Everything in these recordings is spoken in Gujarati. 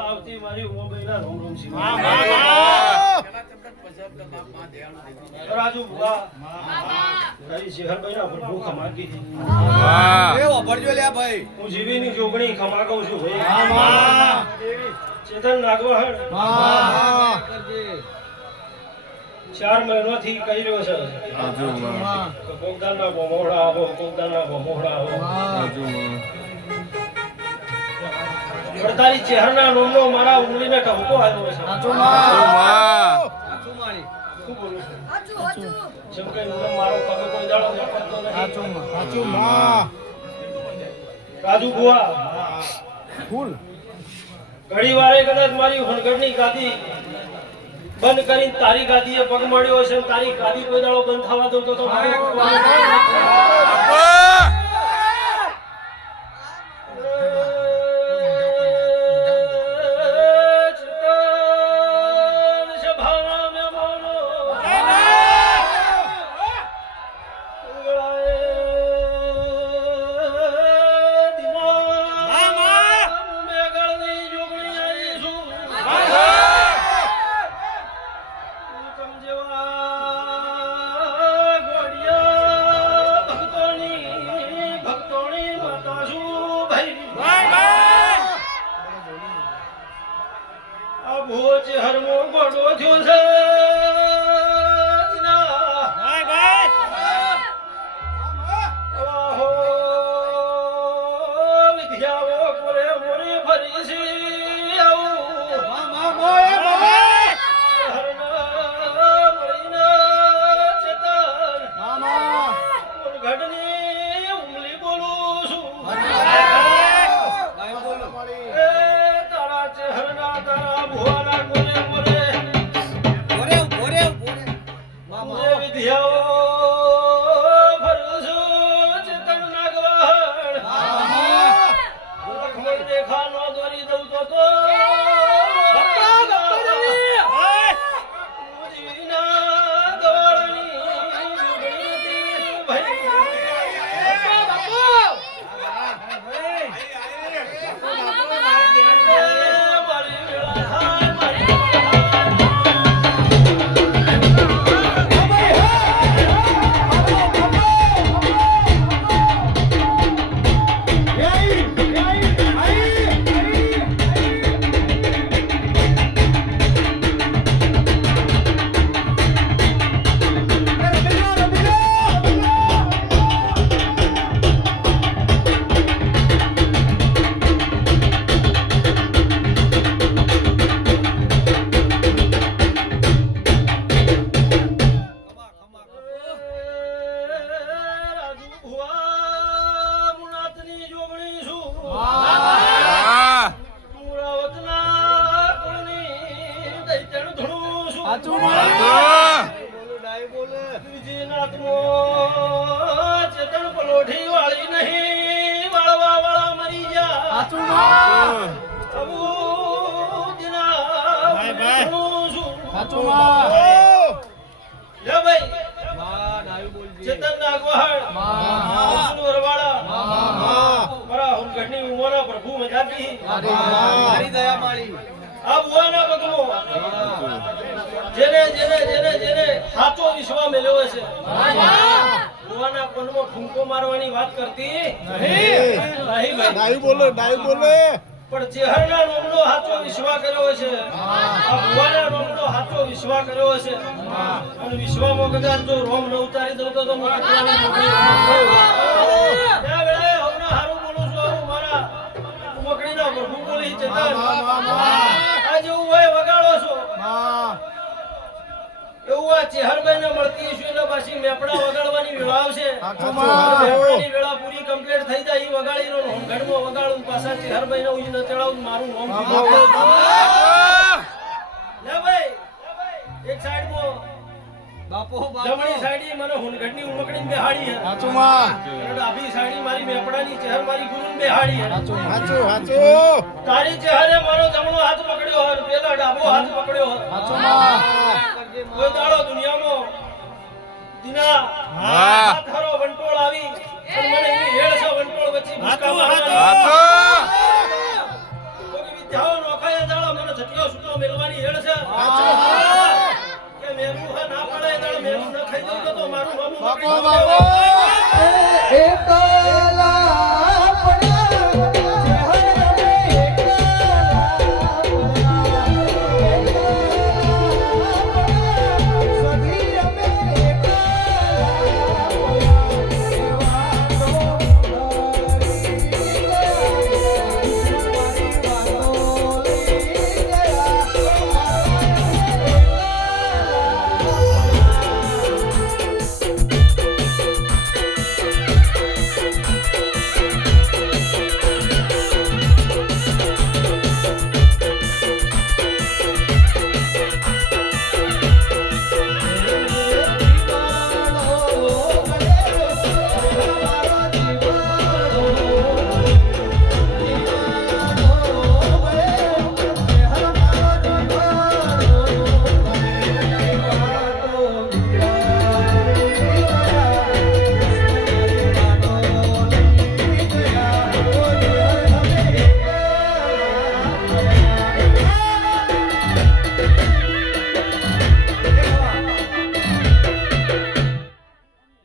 આવતી મારી ઉમાભાઈના રોમ રોમ શિવ રાજુ ભુવા મારી શેહરભાઈના ભૂખ ખમાકી હતી એ ઓભરજો લ્યા ભાઈ હું જીવીની જોગણી ખમાકું છું ભાઈ ચેતન નાગવહણ 4 મહિનાથી કહી રહ્યો છે કોકદાના બોમોડા આવો કોકદાના બોમોડા આવો વડતાલી ચહેરના નોમનો મારા ઉંગલીને કહકો આવ્યો છે સાચું માળી શું બોલું છું જેમ કે મારો પગ કોઈ દાડો વાપરતો નથી સાચું રાજુ ભુવા ફૂલ ઘડી વારે કદાચ મારી હણગડની ગાદી બંધ કરીને તારી ગાદીએ પગ મળ્યો છે તારી ગાદી કોઈ દાડો બંધ થવા દઉં તો હરમો ગોડો થયો છે વિદ્યાઓ કોરે મોરે ફરી છે ઘડની ઉંગલી બોલું છું તારા ચહેરા તારા ભુવાના કોરે મોરે વિદ્યાઓ ફરું છું ચેતન નાગવહણ લખમણ રેખા નો દોરી દઉં તો ચેતન પલોઠી વાળી નહીં વાળવા વાળા મરી જા ચેતન નાગવહણ વરવાળા મારા હુનગઢની ઉંમરના પ્રભુ મજાકી મારી દયા માળી આ બુવાના પગમાં જેને સાચો વિશ્વાસ મેળવ્યો છે બુવાના પગમાં ઠુમકો મારવાની વાત કરતી નહીં ડાયું બોલે પણ ચહેરના નામનો સાચો વિશ્વાસ કર્યો છે આ બુવાના નામનો સાચો વિશ્વાસ કર્યો છે અને વિશ્વામાં કદાચ જો રોમ ન ઉતારી દઉં તો ત્યાં વેળાએ હવના હારું બોલું છું હું મારા મકડીના પ્રભુ બોલી ચેતન આ જેવું હોય વગાડો છો એવું આ ચેહરભાઈ ને મળતી છે એટલે પાછી મેપડા વગાડવાની વેળા આવશે મેપડાની વેળા પૂરી કમ્પ્લીટ થઈ જાય ઈ વગાડી નો ઘડમાં વગાડું પાછા ચેહરભાઈ ને ઉજી ન ચડાવું મારું નામ લે ભાઈ એક સાઈડ માં બાપો જમણી સાઈડી મને હુનગઢની ઉમકડીને બેહાડી હે સાચું માં ડાબી સાઈડી મારી મેપડાની ચહેર મારી ગુરુને બેહાડી હે સાચું તારી ચહેરે મારો જમણો હાથ પકડ્યો હે પેલા ડાબો હાથ પકડ્યો હે સાચું માં કોઈ દાડો દુનિયામાં દિના હાથ હરો વંટોળ આવી અને મને એની હેળ છે વંટોળ વચ્ચે ભૂસકા હાચું, મારવાની. હાચું. કોઈ વિદ્યાઓ નોખાય દાડા મને છટીઓ છૂટો મેલવાની હેડ છે કે મેલું હા ના પડે એ દાડા મેલું ન ખાઈ દઉં તો મારું મામું બાપો, પકડી બાપો.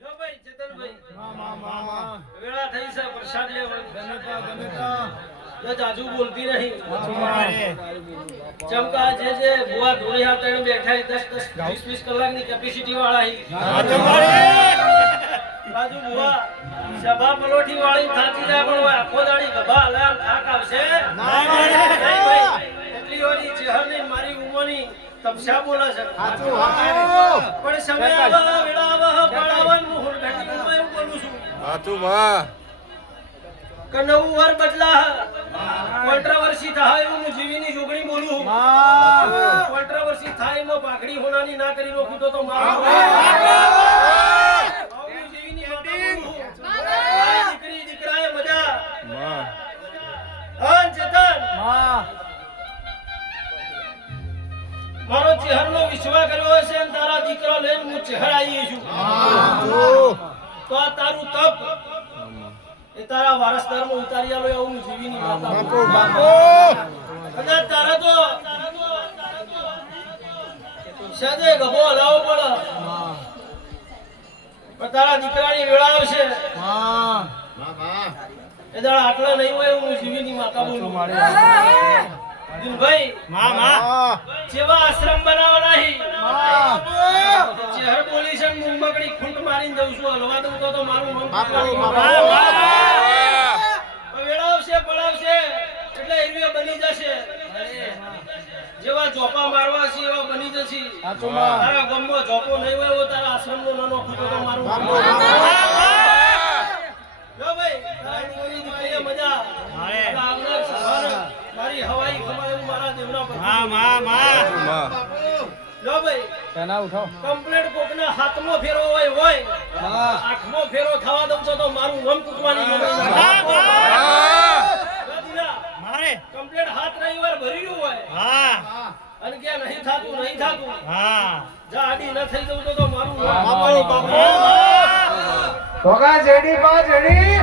લો ભાઈ ચેતનભાઈ મામા. વેળા થઈ છે પ્રસાદ લેવાની ગણેતા, ગણેતા. જો જાજુ બોલતી નહીં મારે. ચમકા જે બુઆ ધોળી હાથ લઈને બેઠા છે 10-20 કલાકની કેપેસિટી વાળા છે હાચું મારે. બાજુ બુઆ સભા પલોઠી વાળી થાકી જાય પણ ઓય આખો દાડી ગભા હલામ થાક આવશે ના મળે. નહીં ભાઈ એટલી વાળી ચહેરની મારી ઉમોની તપસ્યા બોલે છે હાચું, હાચું. પણ સમય આવા વેળા આવા પડાવન હું ઘટી ઉમા એવું બોલું છું હાચું માં કે નવું વર બદલા કોન્ટ્રાવર્સી થાય એવું હું જીવીની જોગણી બોલું માં. કોન્ટ્રાવર્સી થાય એમાં પાઘડી હોનાની ના કરી રોકું તો મારું આવું જીવીની માતા બોલું. આ દીકરી દીકરાએ મજા માં અન ચેતન માં. મારો ચહેરનો વિશ્વાસ કર્યો છે અને તારા દીકરો લઈને હું ચહેર આવી છું હાચું. તો આ તારું તપ એ તારા વારસદારમાં ઉતારી આલો એવું હું જીવીની માતા બાપો, બોલું. બાપો. કદાચ તારા તો સજે ગભો હલાવવો પડે માં. પણ તારા દીકરાની વેળા આવશે માં. એ દાડા આટલા નહીં હોય હું જીવીની માતા બોલું મારે. દિલભાઈ માં. જેવા આશ્રમ બનાવવાના હી માં. ચહેર બોલી છે મુંબકડી ખૂંટ મારીને દઉં છું હલવા દઉં તો મારું મન બાપો, પકડી બાપો. વેળાવશે પડાવશે એટલે એરિયો બની જશે જેવા ચોપા મારવા છે એવા બની જશે હાચું માં. તારા ગામમાં ચોપો નહીં હોય એવો તારા આશ્રમનો નાનો ખૂંટો તો મારું બાપો, મન બાપો. જો ભાઈ તારી દીકરીએ મજા મારે. આવનાર સવારે મારી હવાઈ ખમાય એવું મારા દેવના પર માં જો ભાઈ પેલા ઉઠો. કમ્પ્લેટ કોકના હાથમાં ફેરો હોય આઠમો ફેરો થવા દઉં તો મારું મન તૂટવાની મારે. કમ્પ્લેટ હાથ રવિવાર ભર્યું હોય હા. અને કે નહીં થાતું હા. જા આડી ન થઈ જવું તો મારું મન બાપો, બાપો. હા. ભોગા જેડી બા જેડી.